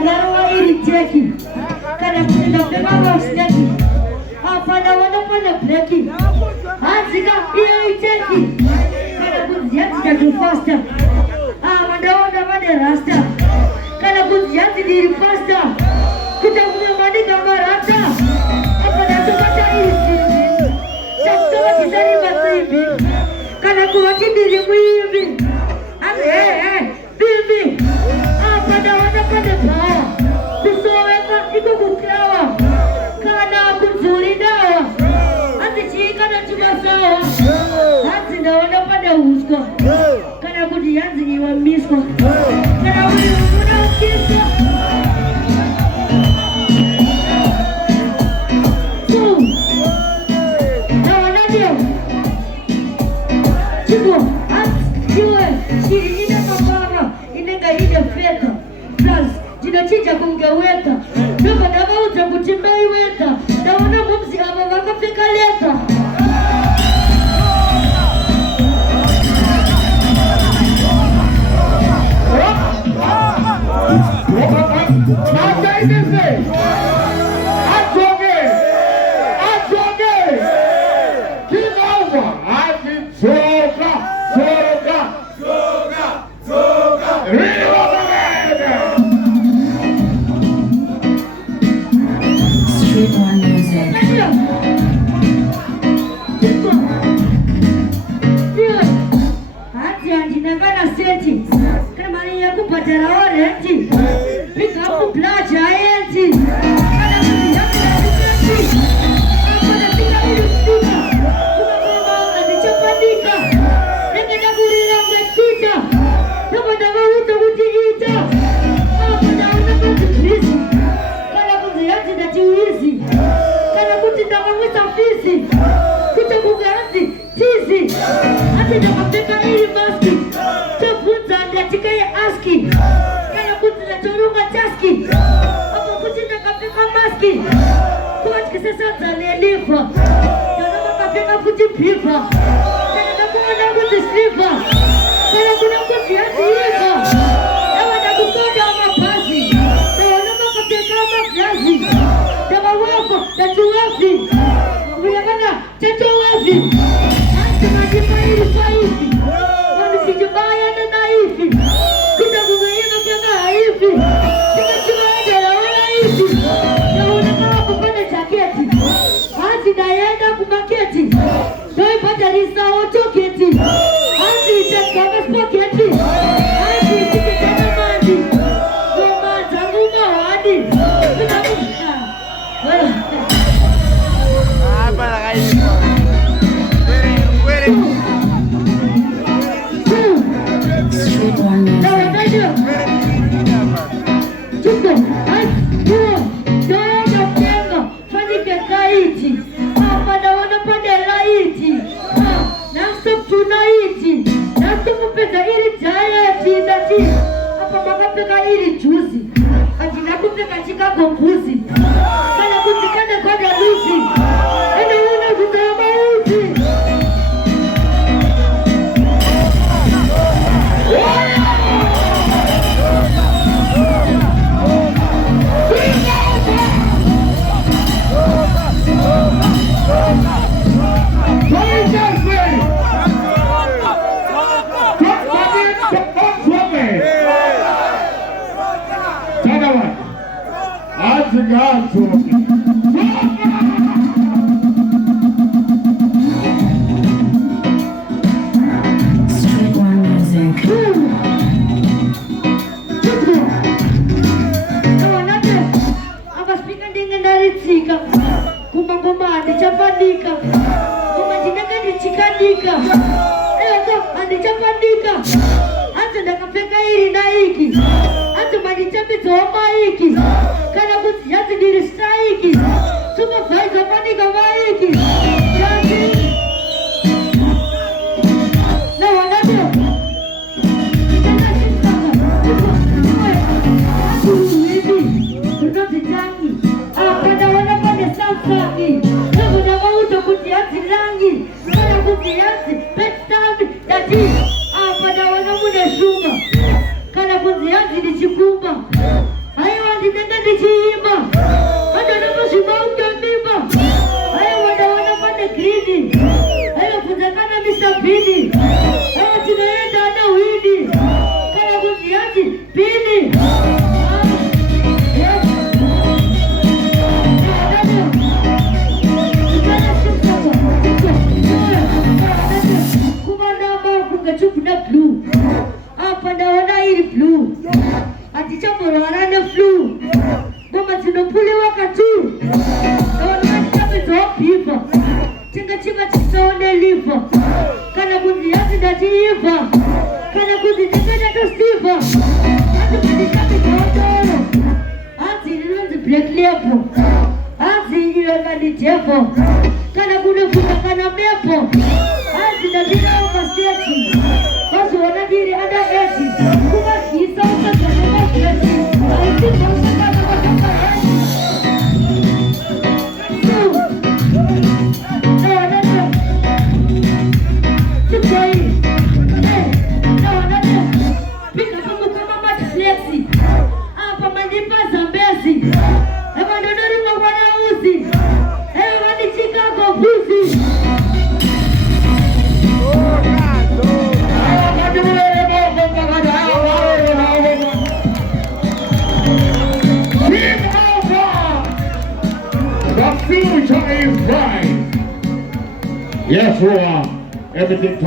Nagawa iriteki. Kana kuna beba snaki. Hapana wanapanda breki. Azika iriteki. Kana kuziazi ndio faster. Wanaona wale rasta. Kana kuziazi ndio faster. Kutakuwa maandika marata. Hapana tupata hizi. Chakula kizani masibi. Kana kuwachi ndio hivi. Bibi. Pada wanapanda paa. Kusoweka iko kukawa. Kana kuzuri dawa. Atichika na tumasawa. Hati na wanapanda usko. Kana kujianzi ni wa misko. Kana kuna ukisa. Na wanadio. Chico, yue, shiri ina mambara. Inenga ina feta. Jinachija kungeweta Nova daga uta kutimbai weta Dawana mumzi ama wakafika leta Kana kuziazi ni chikumba. Hayo Apa ndaona ili flu. Atichambora ne flu. Ngoma dzinopuliwa katu. Ndaona chapedza biva. Tinga chiva chisaone liver. Kana kunzi yasi ndatiiva. Kana kunzi ndakatosiva. Ati mandikapedza otoro. Hanzi rinonzi black label. Hanzi ilonga ni devil. Kana kunefuka kana mepo. Hanzi ndapinda overstate. Basi wanadiri under 80. Kubakisa ukazana mageti. Aitika ukazana mageti. Yes, we are. Everything